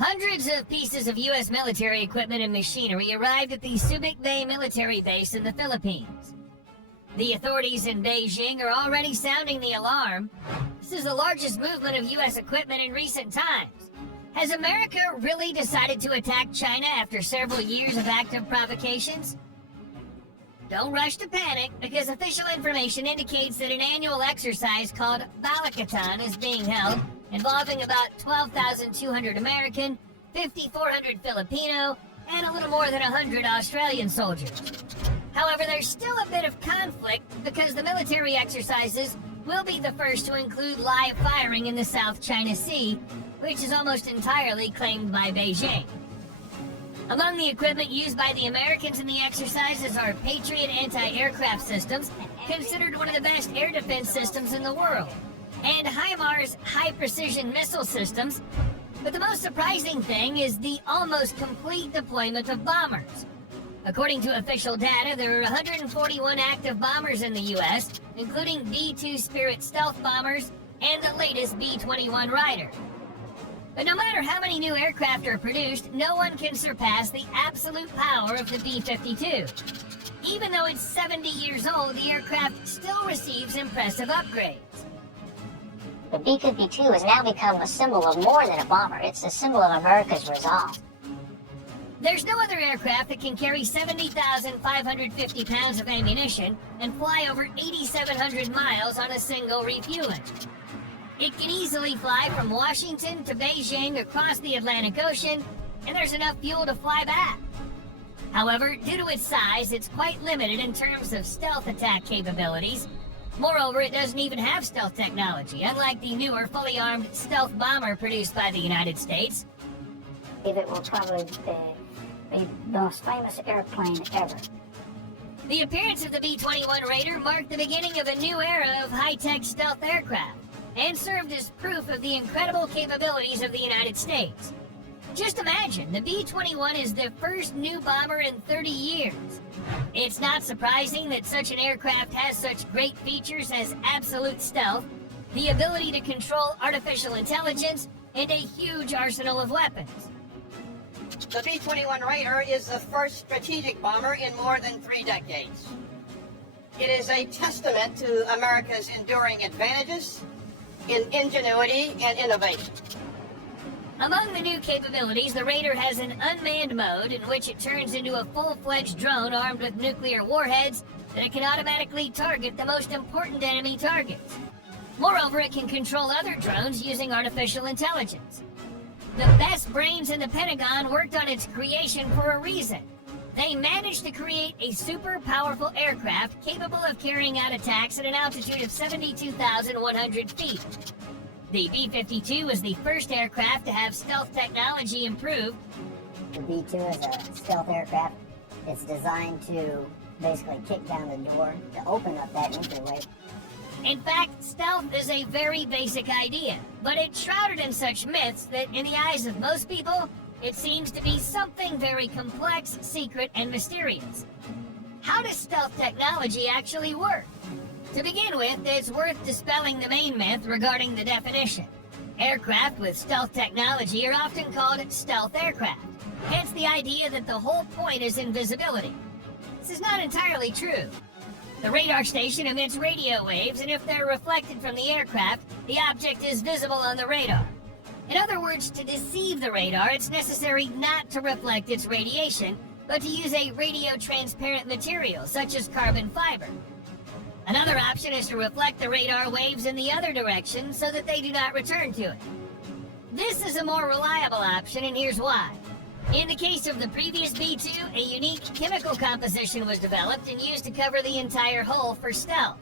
Hundreds of pieces of U.S. military equipment and machinery arrived at the Subic Bay military base in the Philippines. The authorities in Beijing are already sounding the alarm. This is the largest movement of U.S. equipment in recent times. Has America really decided to attack China after several years of active provocations? Don't rush to panic, because official information indicates that an annual exercise called Balikatan is being held, involving about 12,200 American, 5,400 Filipino, and a little more than 100 Australian soldiers. However, there's still a bit of conflict because the military exercises will be the first to include live firing in the South China Sea, which is almost entirely claimed by Beijing. Among the equipment used by the Americans in the exercises are Patriot anti-aircraft systems, considered one of the best air defense systems in the world, and HIMARS high-precision missile systems. But the most surprising thing is the almost complete deployment of bombers. According to official data, there are 141 active bombers in the U.S., including B-2 Spirit stealth bombers and the latest B-21 Raider. But no matter how many new aircraft are produced, no one can surpass the absolute power of the B-52. Even though it's 70 years old, the aircraft still receives impressive upgrades. The B-52 has now become a symbol of more than a bomber. It's a symbol of America's resolve. There's no other aircraft that can carry 70,550 pounds of ammunition and fly over 8,700 miles on a single refueling. It can easily fly from Washington to Beijing across the Atlantic Ocean, and there's enough fuel to fly back. However, due to its size, it's quite limited in terms of stealth attack capabilities. Moreover, it doesn't even have stealth technology, unlike the newer, fully armed stealth bomber produced by the United States. It will probably be the most famous airplane ever. The appearance of the B-21 Raider marked the beginning of a new era of high-tech stealth aircraft, and served as proof of the incredible capabilities of the United States. Just imagine, the B-21 is the first new bomber in 30 years. It's not surprising that such an aircraft has such great features as absolute stealth, the ability to control artificial intelligence, and a huge arsenal of weapons. The B-21 Raider is the first strategic bomber in more than 3 decades. It is a testament to America's enduring advantages in ingenuity and innovation. Among the new capabilities, the Raider has an unmanned mode in which it turns into a full-fledged drone armed with nuclear warheads that it can automatically target the most important enemy targets. Moreover, it can control other drones using artificial intelligence. The best brains in the Pentagon worked on its creation for a reason. They managed to create a super powerful aircraft capable of carrying out attacks at an altitude of 72,100 feet. The B-52 was the first aircraft to have stealth technology improved. The B-2 is a stealth aircraft. It's designed to basically kick down the door to open up that entryway. In fact, stealth is a very basic idea, but it's shrouded in such myths that in the eyes of most people, it seems to be something very complex, secret, and mysterious. How does stealth technology actually work? To begin with, it's worth dispelling the main myth regarding the definition. Aircraft with stealth technology are often called stealth aircraft, hence the idea that the whole point is invisibility. This is not entirely true. The radar station emits radio waves, and if they're reflected from the aircraft, the object is visible on the radar. In other words, to deceive the radar, it's necessary not to reflect its radiation, but to use a radio-transparent material, such as carbon fiber. Another option is to reflect the radar waves in the other direction so that they do not return to it. This is a more reliable option, and here's why. In the case of the previous B-2, a unique chemical composition was developed and used to cover the entire hull for stealth.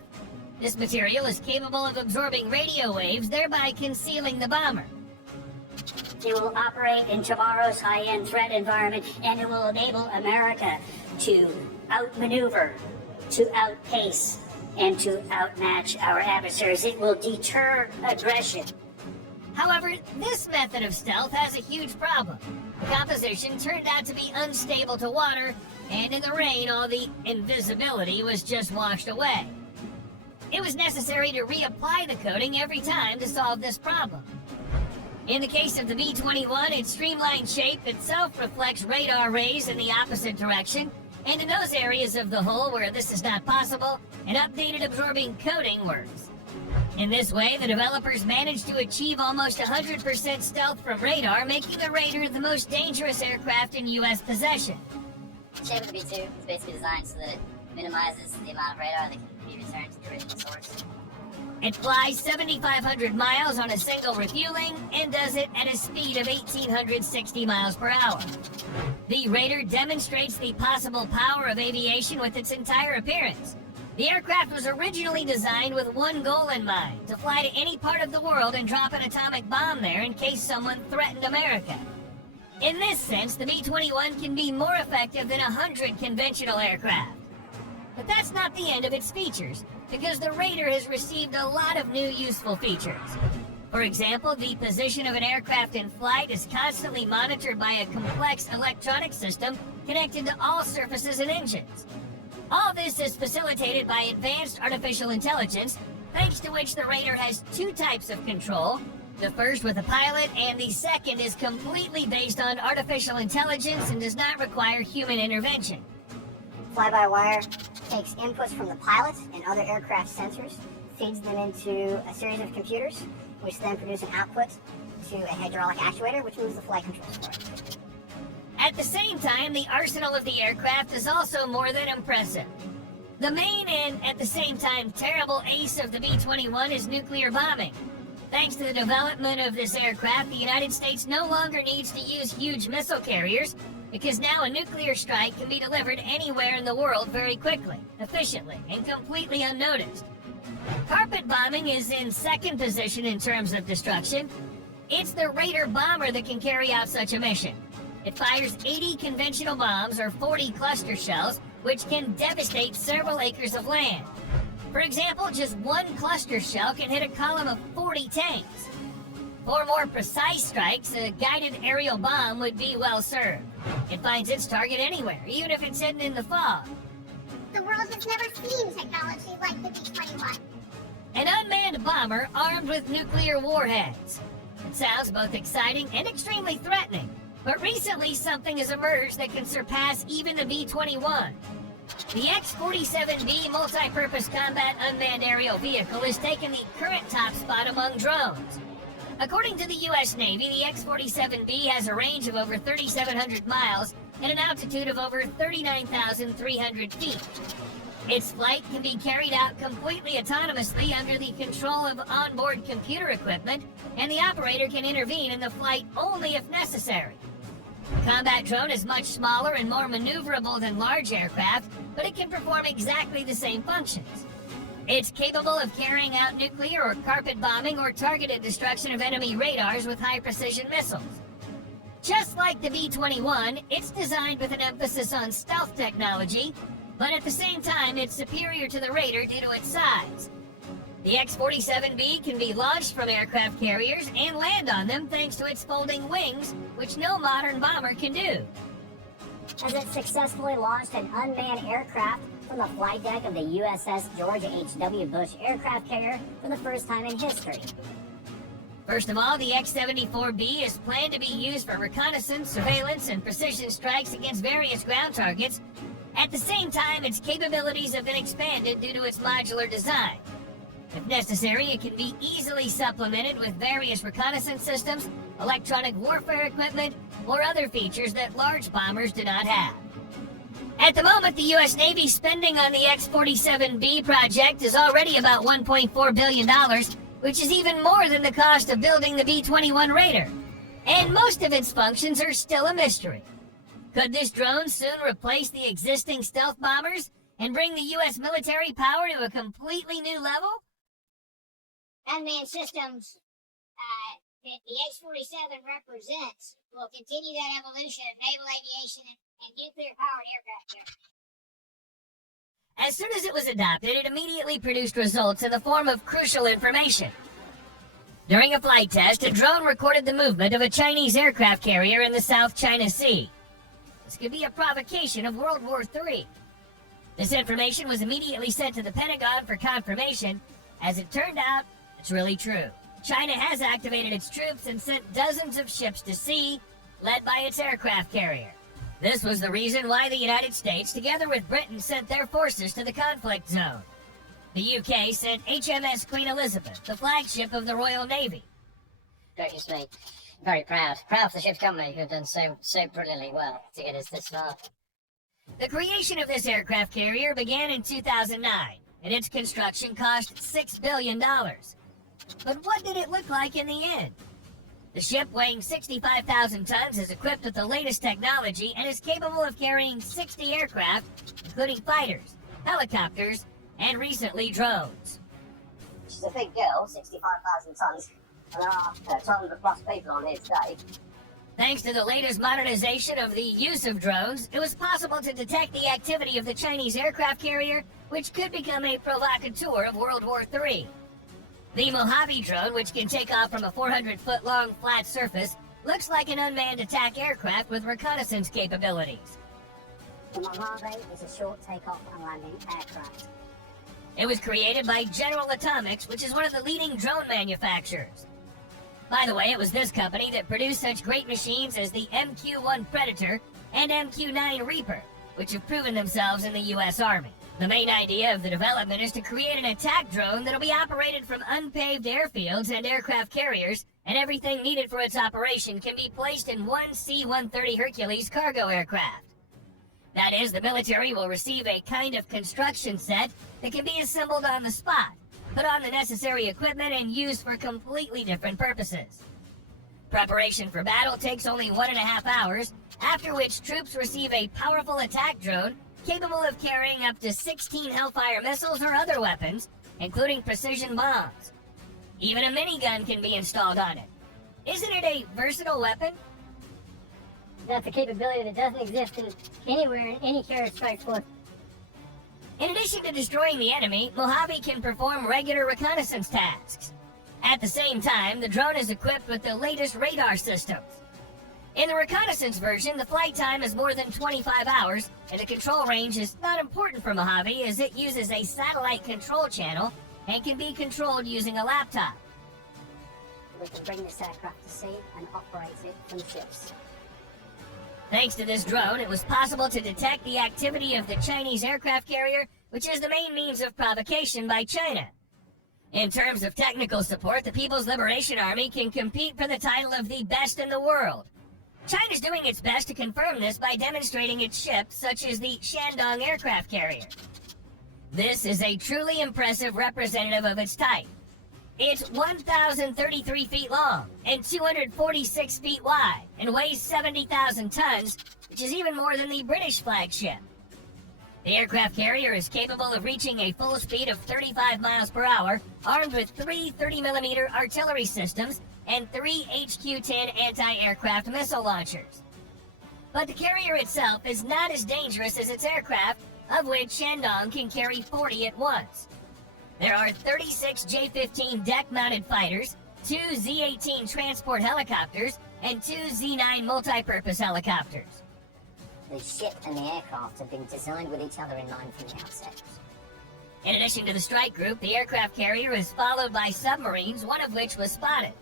This material is capable of absorbing radio waves, thereby concealing the bomber. It will operate in tomorrow's high-end threat environment, and it will enable America to outmaneuver, to outpace, and to outmatch our adversaries. It will deter aggression. However, this method of stealth has a huge problem. The composition turned out to be unstable to water, and in the rain, all the invisibility was just washed away. It was necessary to reapply the coating every time to solve this problem. In the case of the B-21, its streamlined shape itself reflects radar rays in the opposite direction, and in those areas of the hull where this is not possible, an updated absorbing coating works. In this way, the developers managed to achieve almost 100% stealth from radar, making the Raider the most dangerous aircraft in U.S. possession. The shape of the B-2 is basically designed so that it minimizes the amount of radar that can be returned to the original source. It flies 7,500 miles on a single refueling and does it at a speed of 1,860 miles per hour. The Raider demonstrates the possible power of aviation with its entire appearance. The aircraft was originally designed with one goal in mind, to fly to any part of the world and drop an atomic bomb there in case someone threatened America. In this sense, the B-21 can be more effective than 100 conventional aircraft. But that's not the end of its features, because the Raider has received a lot of new useful features. For example, the position of an aircraft in flight is constantly monitored by a complex electronic system connected to all surfaces and engines. All this is facilitated by advanced artificial intelligence, thanks to which the Raider has two types of control, the first with a pilot, and the second is completely based on artificial intelligence and does not require human intervention. Fly-by-wire takes inputs from the pilot and other aircraft sensors, feeds them into a series of computers, which then produce an output to a hydraulic actuator, which moves the flight controls forward. At the same time, the arsenal of the aircraft is also more than impressive. The main and, at the same time, terrible ace of the B-21 is nuclear bombing. Thanks to the development of this aircraft, the United States no longer needs to use huge missile carriers, because now a nuclear strike can be delivered anywhere in the world very quickly, efficiently, and completely unnoticed. Carpet bombing is in second position in terms of destruction. It's the Raider bomber that can carry out such a mission. It fires 80 conventional bombs or 40 cluster shells, which can devastate several acres of land. For example, just one cluster shell can hit a column of 40 tanks. For more precise strikes, a guided aerial bomb would be well served. It finds its target anywhere, even if it's hidden in the fog. The world has never seen technology like the B-21. An unmanned bomber armed with nuclear warheads. It sounds both exciting and extremely threatening, but recently something has emerged that can surpass even the B-21. The X-47B multi-purpose combat unmanned aerial vehicle has taken the current top spot among drones. According to the U.S. Navy, the X-47B has a range of over 3,700 miles and an altitude of over 39,300 feet. Its flight can be carried out completely autonomously under the control of onboard computer equipment, and the operator can intervene in the flight only if necessary. The combat drone is much smaller and more maneuverable than large aircraft, but it can perform exactly the same functions. It's capable of carrying out nuclear or carpet bombing or targeted destruction of enemy radars with high-precision missiles. Just like the B-21, it's designed with an emphasis on stealth technology, but at the same time, it's superior to the Raider due to its size. The X-47B can be launched from aircraft carriers and land on them thanks to its folding wings, which no modern bomber can do. As it successfully launched an unmanned aircraft from the flight deck of the USS George H.W. Bush aircraft carrier for the first time in history. First of all, the X-74B is planned to be used for reconnaissance, surveillance, and precision strikes against various ground targets. At the same time, its capabilities have been expanded due to its modular design. If necessary, it can be easily supplemented with various reconnaissance systems, electronic warfare equipment, or other features that large bombers do not have. At the moment, the U.S. Navy spending on the X-47B project is already about $1.4 billion, which is even more than the cost of building the B-21 Raider. And most of its functions are still a mystery. Could this drone soon replace the existing stealth bombers and bring the U.S. military power to a completely new level? Unmanned systems that the X-47 represents will continue that evolution of naval aviation and nuclear-powered aircraft carriers. As soon as it was adopted, it immediately produced results in the form of crucial information. During a flight test, a drone recorded the movement of a Chinese aircraft carrier in the South China Sea. This could be a provocation of World War III. This information was immediately sent to the Pentagon for confirmation. As it turned out, it's really true. China has activated its troops and sent dozens of ships to sea, led by its aircraft carrier. This was the reason why the United States, together with Britain, sent their forces to the conflict zone. The UK sent HMS Queen Elizabeth, the flagship of the Royal Navy. Gracious me. Very proud. Proud of the ship's company who have done so brilliantly well to get us this far. The creation of this aircraft carrier began in 2009, and its construction cost $6 billion. But what did it look like in the end? The ship, weighing 65,000 tons, is equipped with the latest technology and is capable of carrying 60 aircraft, including fighters, helicopters, and recently drones. She's a big girl, 65,000 tons, and there are 1,200 plus people on here today. Thanks to the latest modernization of the use of drones, it was possible to detect the activity of the Chinese aircraft carrier, which could become a provocateur of World War III. The Mojave drone, which can take off from a 400-foot-long flat surface, looks like an unmanned attack aircraft with reconnaissance capabilities. The Mojave is a short takeoff and landing aircraft. It was created by General Atomics, which is one of the leading drone manufacturers. By the way, it was this company that produced such great machines as the MQ-1 Predator and MQ-9 Reaper, which have proven themselves in the U.S. Army. The main idea of the development is to create an attack drone that'll be operated from unpaved airfields and aircraft carriers, and everything needed for its operation can be placed in one C-130 Hercules cargo aircraft. That is, the military will receive a kind of construction set that can be assembled on the spot, put on the necessary equipment, and used for completely different purposes. Preparation for battle takes only 1.5 hours, after which troops receive a powerful attack drone capable of carrying up to 16 Hellfire missiles or other weapons, including precision bombs. Even a minigun can be installed on it. Isn't it a versatile weapon? That's a capability that doesn't exist anywhere in any carrier strike force. In addition to destroying the enemy, Mojave can perform regular reconnaissance tasks. At the same time, the drone is equipped with the latest radar systems. In the reconnaissance version, the flight time is more than 25 hours, and the control range is not important for Mojave as it uses a satellite control channel and can be controlled using a laptop. We can bring this aircraft to sea and operate it from ships. Thanks to this drone, it was possible to detect the activity of the Chinese aircraft carrier, which is the main means of provocation by China. In terms of technical support, the People's Liberation Army can compete for the title of the best in the world. China's doing its best to confirm this by demonstrating its ships, such as the Shandong aircraft carrier. This is a truly impressive representative of its type. It's 1,033 feet long and 246 feet wide and weighs 70,000 tons, which is even more than the British flagship. The aircraft carrier is capable of reaching a full speed of 35 miles per hour, armed with 3 30mm artillery systems and 3 HQ-10 anti-aircraft missile launchers. But the carrier itself is not as dangerous as its aircraft, of which Shandong can carry 40 at once. There are 36 J-15 deck-mounted fighters, 2 Z-18 transport helicopters, and 2 Z-9 multi-purpose helicopters. The ship and the aircraft have been designed with each other in line from the outset. In addition to the strike group, the aircraft carrier is followed by submarines, one of which was spotted.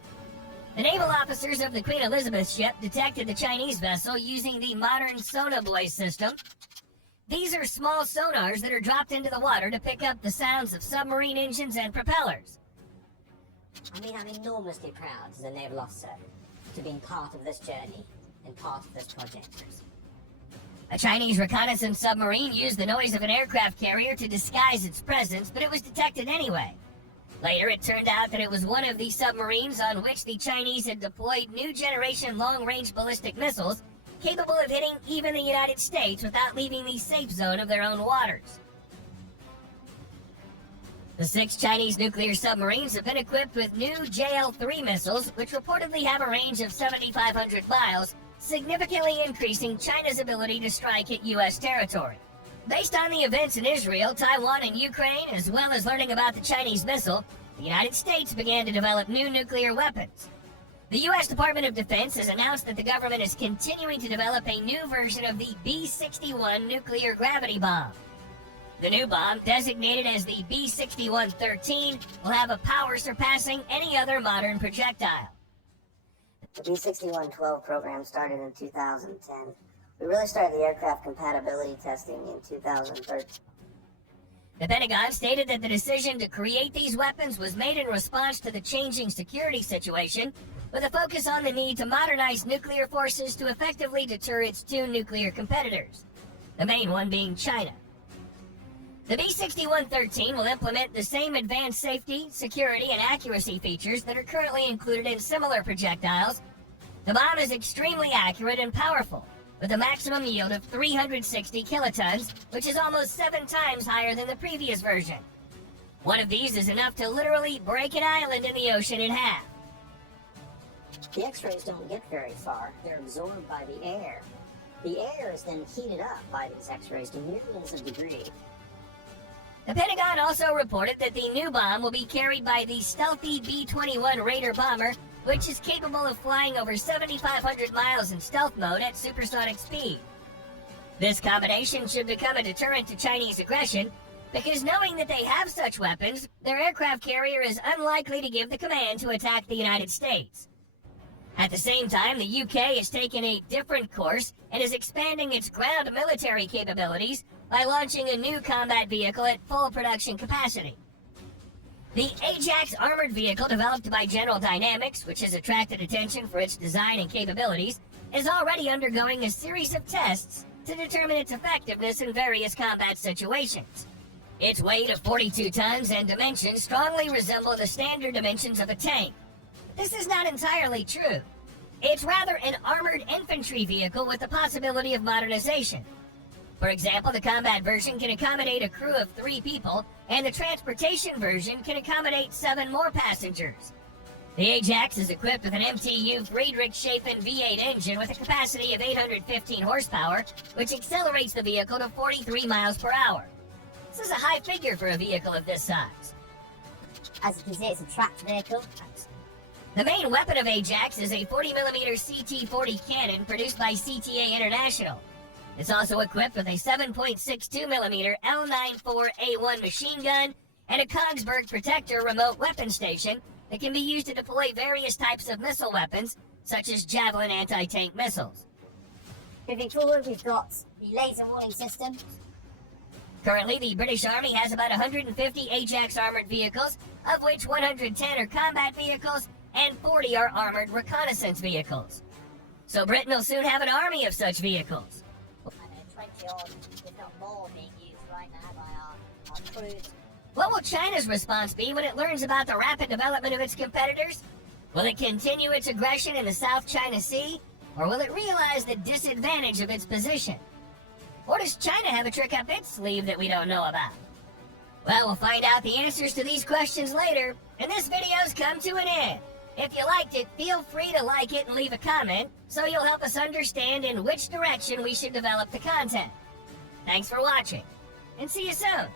The naval officers of the Queen Elizabeth ship detected the Chinese vessel using the modern sonobuoy system. These are small sonars that are dropped into the water to pick up the sounds of submarine engines and propellers. I mean, I'm enormously proud as a naval officer to be part of this journey and part of this project. A Chinese reconnaissance submarine used the noise of an aircraft carrier to disguise its presence, but it was detected anyway. Later, it turned out that it was one of the submarines on which the Chinese had deployed new generation long-range ballistic missiles capable of hitting even the United States without leaving the safe zone of their own waters. The 6 Chinese nuclear submarines have been equipped with new JL-3 missiles, which reportedly have a range of 7,500 miles, significantly increasing China's ability to strike at U.S. territory. Based on the events in Israel, Taiwan, and Ukraine, as well as learning about the Chinese missile, the United States began to develop new nuclear weapons. The U.S. Department of Defense has announced that the government is continuing to develop a new version of the B-61 nuclear gravity bomb. The new bomb, designated as the B-6113, will have a power surpassing any other modern projectile. The B-6112 program started in 2010. We really started the aircraft compatibility testing in 2013. The Pentagon stated that the decision to create these weapons was made in response to the changing security situation, with a focus on the need to modernize nuclear forces to effectively deter its two nuclear competitors, the main one being China. The B-6113 will implement the same advanced safety, security, and accuracy features that are currently included in similar projectiles. The bomb is extremely accurate and powerful, with a maximum yield of 360 kilotons, which is almost 7 times higher than the previous version. One of these is enough to literally break an island in the ocean in half. The X-rays don't get very far. They're absorbed by the air. The air is then heated up by these X-rays to millions of degrees. The Pentagon also reported that the new bomb will be carried by the stealthy B-21 Raider bomber, which is capable of flying over 7,500 miles in stealth mode at supersonic speed. This combination should become a deterrent to Chinese aggression, because knowing that they have such weapons, their aircraft carrier is unlikely to give the command to attack the United States. At the same time, the UK has taken a different course and is expanding its ground military capabilities by launching a new combat vehicle at full production capacity. The Ajax armored vehicle, developed by General Dynamics, which has attracted attention for its design and capabilities, is already undergoing a series of tests to determine its effectiveness in various combat situations. Its weight of 42 tons and dimensions strongly resemble the standard dimensions of a tank. This is not entirely true. It's rather an armored infantry vehicle with the possibility of modernization. For example, the combat version can accommodate a crew of 3 people, and the transportation version can accommodate 7 more passengers. The Ajax is equipped with an MTU Friedrichshafen V8 engine with a capacity of 815 horsepower, which accelerates the vehicle to 43 miles per hour. This is a high figure for a vehicle of this size. As you can see, it's a tracked vehicle. The main weapon of Ajax is a 40mm CT-40 cannon produced by CTA International. It's also equipped with a 7.62mm L94A1 machine gun and a Kongsberg Protector remote weapon station that can be used to deploy various types of missile weapons, such as Javelin anti-tank missiles. Moving forward, we've got the laser warning system. Currently, the British Army has about 150 Ajax armored vehicles, of which 110 are combat vehicles and 40 are armored reconnaissance vehicles. So Britain will soon have an army of such vehicles. 20-odd, if not more, being used right now by our crews. What will China's response be when it learns about the rapid development of its competitors? Will it continue its aggression in the South China Sea, or will it realize the disadvantage of its position? Or does China have a trick up its sleeve that we don't know about? Well, we'll find out the answers to these questions later, and this video's come to an end. If you liked it, feel free to like it and leave a comment, so you'll help us understand in which direction we should develop the content. Thanks for watching, and see you soon.